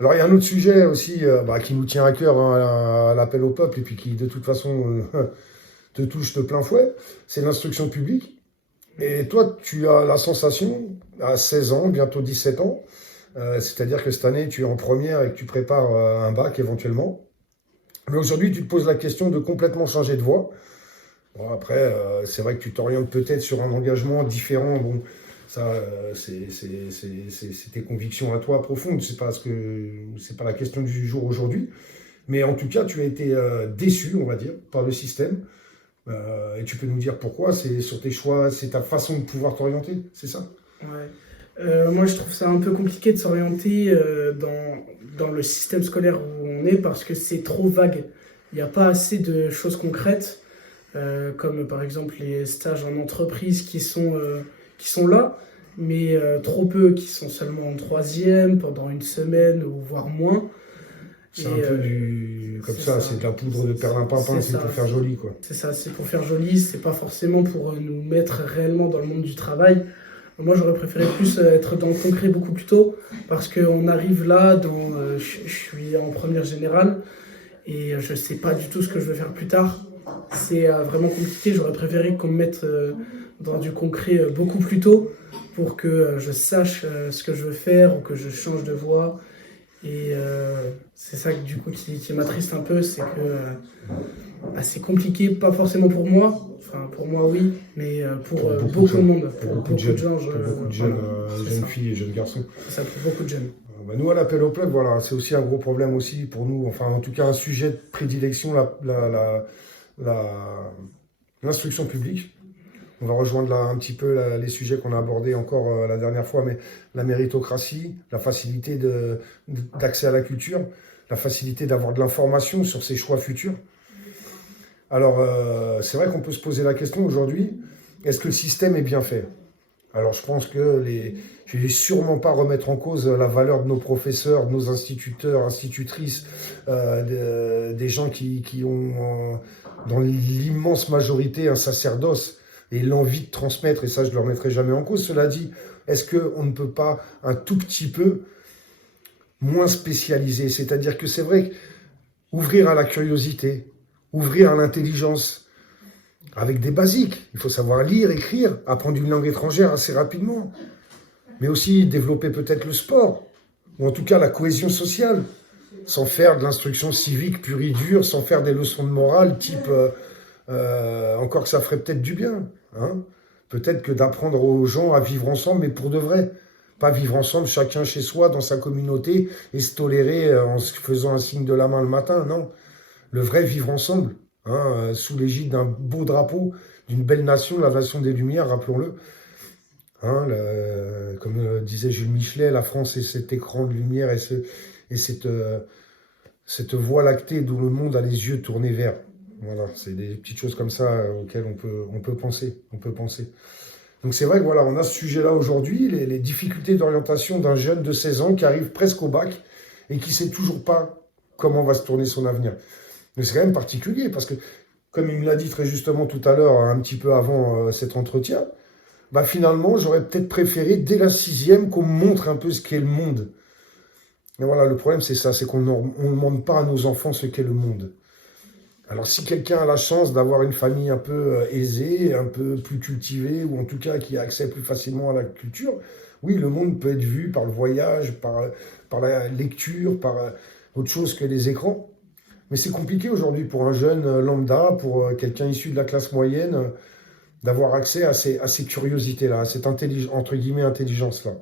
Alors, il y a un autre sujet aussi qui nous tient à cœur, hein, à l'appel au peuple, et puis qui, de toute façon, te touche de plein fouet, c'est l'instruction publique. Et toi, tu as la sensation, à 16 ans, bientôt 17 ans, c'est-à-dire que cette année, tu es en première et que tu prépares un bac éventuellement. Mais aujourd'hui, tu te poses la question de complètement changer de voie. Bon, après, c'est vrai que tu t'orientes peut-être sur un engagement différent. Bon, ça, c'est tes convictions à toi profondes. C'est pas la question du jour aujourd'hui. Mais en tout cas, tu as été déçu, on va dire, par le système. Et tu peux nous dire pourquoi? C'est sur tes choix, c'est ta façon de pouvoir t'orienter, c'est ça? Ouais. Moi, je trouve ça un peu compliqué de s'orienter dans le système scolaire où on est parce que c'est trop vague. Il n'y a pas assez de choses concrètes, comme par exemple les stages en entreprise qui sont là, mais trop peu qui sont seulement en troisième pendant une semaine ou voire moins. C'est un Et peu du. Comme c'est ça, ça. c'est de la poudre de C'est perlimpinpin, c'est pour ça. faire joli, quoi. C'est ça, c'est pour faire joli, c'est pas forcément pour nous mettre réellement dans le monde du travail. Moi, j'aurais préféré plus être dans le concret beaucoup plus tôt, parce qu'on arrive là, je suis en première générale, et je sais pas du tout ce que je veux faire plus tard. C'est vraiment compliqué, j'aurais préféré qu'on me mette dans du concret beaucoup plus tôt, pour que je sache ce que je veux faire, ou que je change de voie. Et c'est ça du coup qui m'attriste un peu, c'est que c'est compliqué, pas forcément pour moi, enfin pour moi oui, mais pour Pour beaucoup de beaucoup de gens. monde, Pour pour beaucoup de beaucoup de jeunes. gens, Pour beaucoup de voilà, jeunes, c'est jeunes ça, filles et jeunes garçons. c'est ça pour beaucoup de jeunes. Nous, à l'appel au peuple, voilà, c'est aussi un gros problème aussi pour nous. Enfin, en tout cas, un sujet de prédilection, la- l'instruction publique. On va rejoindre là un petit peu les sujets qu'on a abordés encore la dernière fois, mais la méritocratie, la facilité d'accès à la culture, la facilité d'avoir de l'information sur ses choix futurs. Alors, c'est vrai qu'on peut se poser la question aujourd'hui, est-ce que le système est bien fait? Alors, je pense que je ne vais sûrement pas remettre en cause la valeur de nos professeurs, de nos instituteurs, institutrices, des gens qui ont, dans l'immense majorité, un sacerdoce et l'envie de transmettre, et ça, je ne le remettrai jamais en cause. Cela dit, est-ce qu'on ne peut pas un tout petit peu moins spécialiser? C'est-à-dire que c'est vrai qu'ouvrir à la curiosité, ouvrir à l'intelligence, avec des basiques. Il faut savoir lire, écrire, apprendre une langue étrangère assez rapidement, mais aussi développer peut-être le sport, ou en tout cas la cohésion sociale, sans faire de l'instruction civique pure et dure, sans faire des leçons de morale type, encore que ça ferait peut-être du bien, hein. Peut-être que d'apprendre aux gens à vivre ensemble, mais pour de vrai. Pas vivre ensemble, chacun chez soi, dans sa communauté, et se tolérer en se faisant un signe de la main le matin, non. Le vrai vivre ensemble, hein, sous l'égide d'un beau drapeau, d'une belle nation, la nation des Lumières, rappelons-le. Hein, comme disait Jules Michelet, la France est cet écran de lumière et cette voie lactée d'où le monde a les yeux tournés vers. Voilà, c'est des petites choses comme ça auxquelles on peut penser. On peut penser. Donc c'est vrai que voilà, on a ce sujet-là aujourd'hui, les difficultés d'orientation d'un jeune de 16 ans qui arrive presque au bac et qui ne sait toujours pas comment va se tourner son avenir. Mais c'est quand même particulier parce que, comme il me l'a dit très justement tout à l'heure, un petit peu avant cet entretien, bah finalement, j'aurais peut-être préféré, dès la sixième, qu'on me montre un peu ce qu'est le monde. Et voilà, le problème, c'est ça, c'est qu'on ne demande pas à nos enfants ce qu'est le monde. Alors, si quelqu'un a la chance d'avoir une famille un peu aisée, un peu plus cultivée, ou en tout cas qui a accès plus facilement à la culture, oui, le monde peut être vu par le voyage, par la lecture, par autre chose que les écrans. Mais c'est compliqué aujourd'hui pour un jeune lambda, pour quelqu'un issu de la classe moyenne, d'avoir accès à ces curiosités-là, à cette entre guillemets intelligence-là.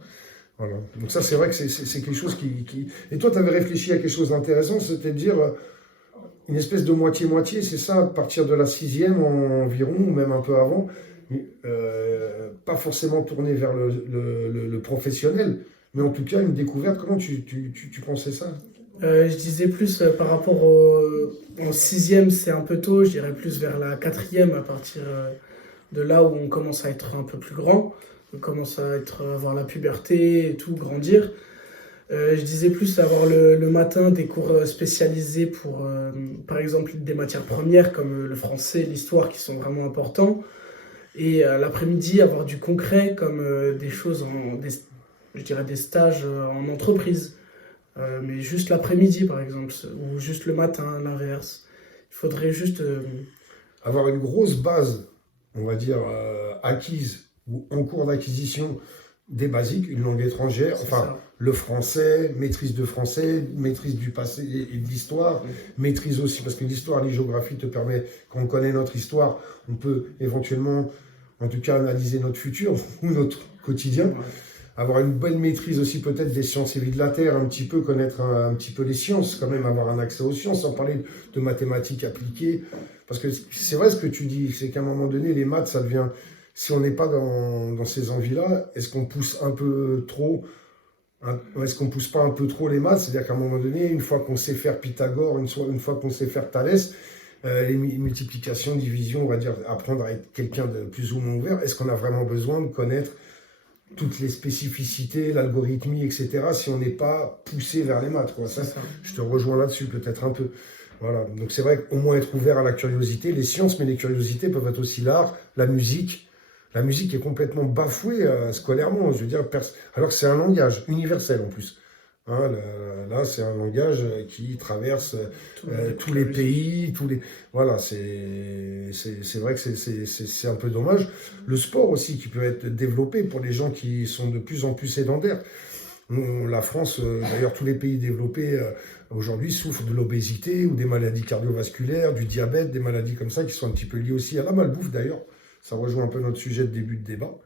Voilà. Donc ça, c'est vrai que c'est quelque chose qui. Et toi, tu avais réfléchi à quelque chose d'intéressant, c'était de dire une espèce de moitié-moitié, c'est ça, à partir de la sixième environ, ou même un peu avant, mais, pas forcément tourné vers le professionnel, mais en tout cas une découverte. Comment tu pensais ça? Je disais plus par rapport en sixième, c'est un peu tôt, je dirais plus vers la quatrième, à partir de là où on commence à être un peu plus grand, on commence avoir la puberté et tout, grandir. Je disais plus avoir le matin des cours spécialisés pour, par exemple, des matières premières comme le français, l'histoire qui sont vraiment importants. Et l'après-midi, avoir du concret comme des choses, je dirais des stages en entreprise. mais juste l'après-midi, par exemple, ou juste le matin, l'inverse. Il faudrait juste... Avoir une grosse base, on va dire, acquise ou en cours d'acquisition des basiques, une langue étrangère, c'est enfin, ça. le français, maîtrise du passé et de l'histoire, maîtrise aussi, parce que l'histoire, la géographie te permet, quand on connaît notre histoire, on peut éventuellement, en tout cas, analyser notre futur ou notre quotidien. Ouais. Avoir une bonne maîtrise aussi peut-être des sciences et vie de la Terre, un petit peu connaître un petit peu les sciences, quand même avoir un accès aux sciences, sans parler de mathématiques appliquées. Parce que c'est vrai ce que tu dis, c'est qu'à un moment donné, les maths, ça devient, si on n'est pas dans ces envies-là, est-ce qu'on pousse un peu trop, est-ce qu'on pousse pas un peu trop les maths? C'est-à-dire qu'à un moment donné, une fois qu'on sait faire Pythagore, une fois qu'on sait faire Thalès, les multiplications, divisions, on va dire, apprendre à être quelqu'un de plus ou moins ouvert, est-ce qu'on a vraiment besoin de connaître toutes les spécificités, l'algorithmie, etc., si on n'est pas poussé vers les maths, quoi. Ça, C'est ça. je te rejoins là-dessus peut-être un peu. Voilà. Donc c'est vrai qu'au moins être ouvert à la curiosité, les sciences, mais les curiosités peuvent être aussi l'art, la musique. La musique est complètement bafouée scolairement, je veux dire, alors que c'est un langage universel en plus. Hein, là, c'est un langage qui traverse tous les pays, Voilà, c'est vrai que c'est un peu dommage. Le sport aussi qui peut être développé pour les gens qui sont de plus en plus sédentaires. La France, d'ailleurs tous les pays développés aujourd'hui souffrent de l'obésité ou des maladies cardiovasculaires, du diabète, des maladies comme ça qui sont un petit peu liées aussi à la malbouffe d'ailleurs. Ça rejoint un peu notre sujet de début de débat.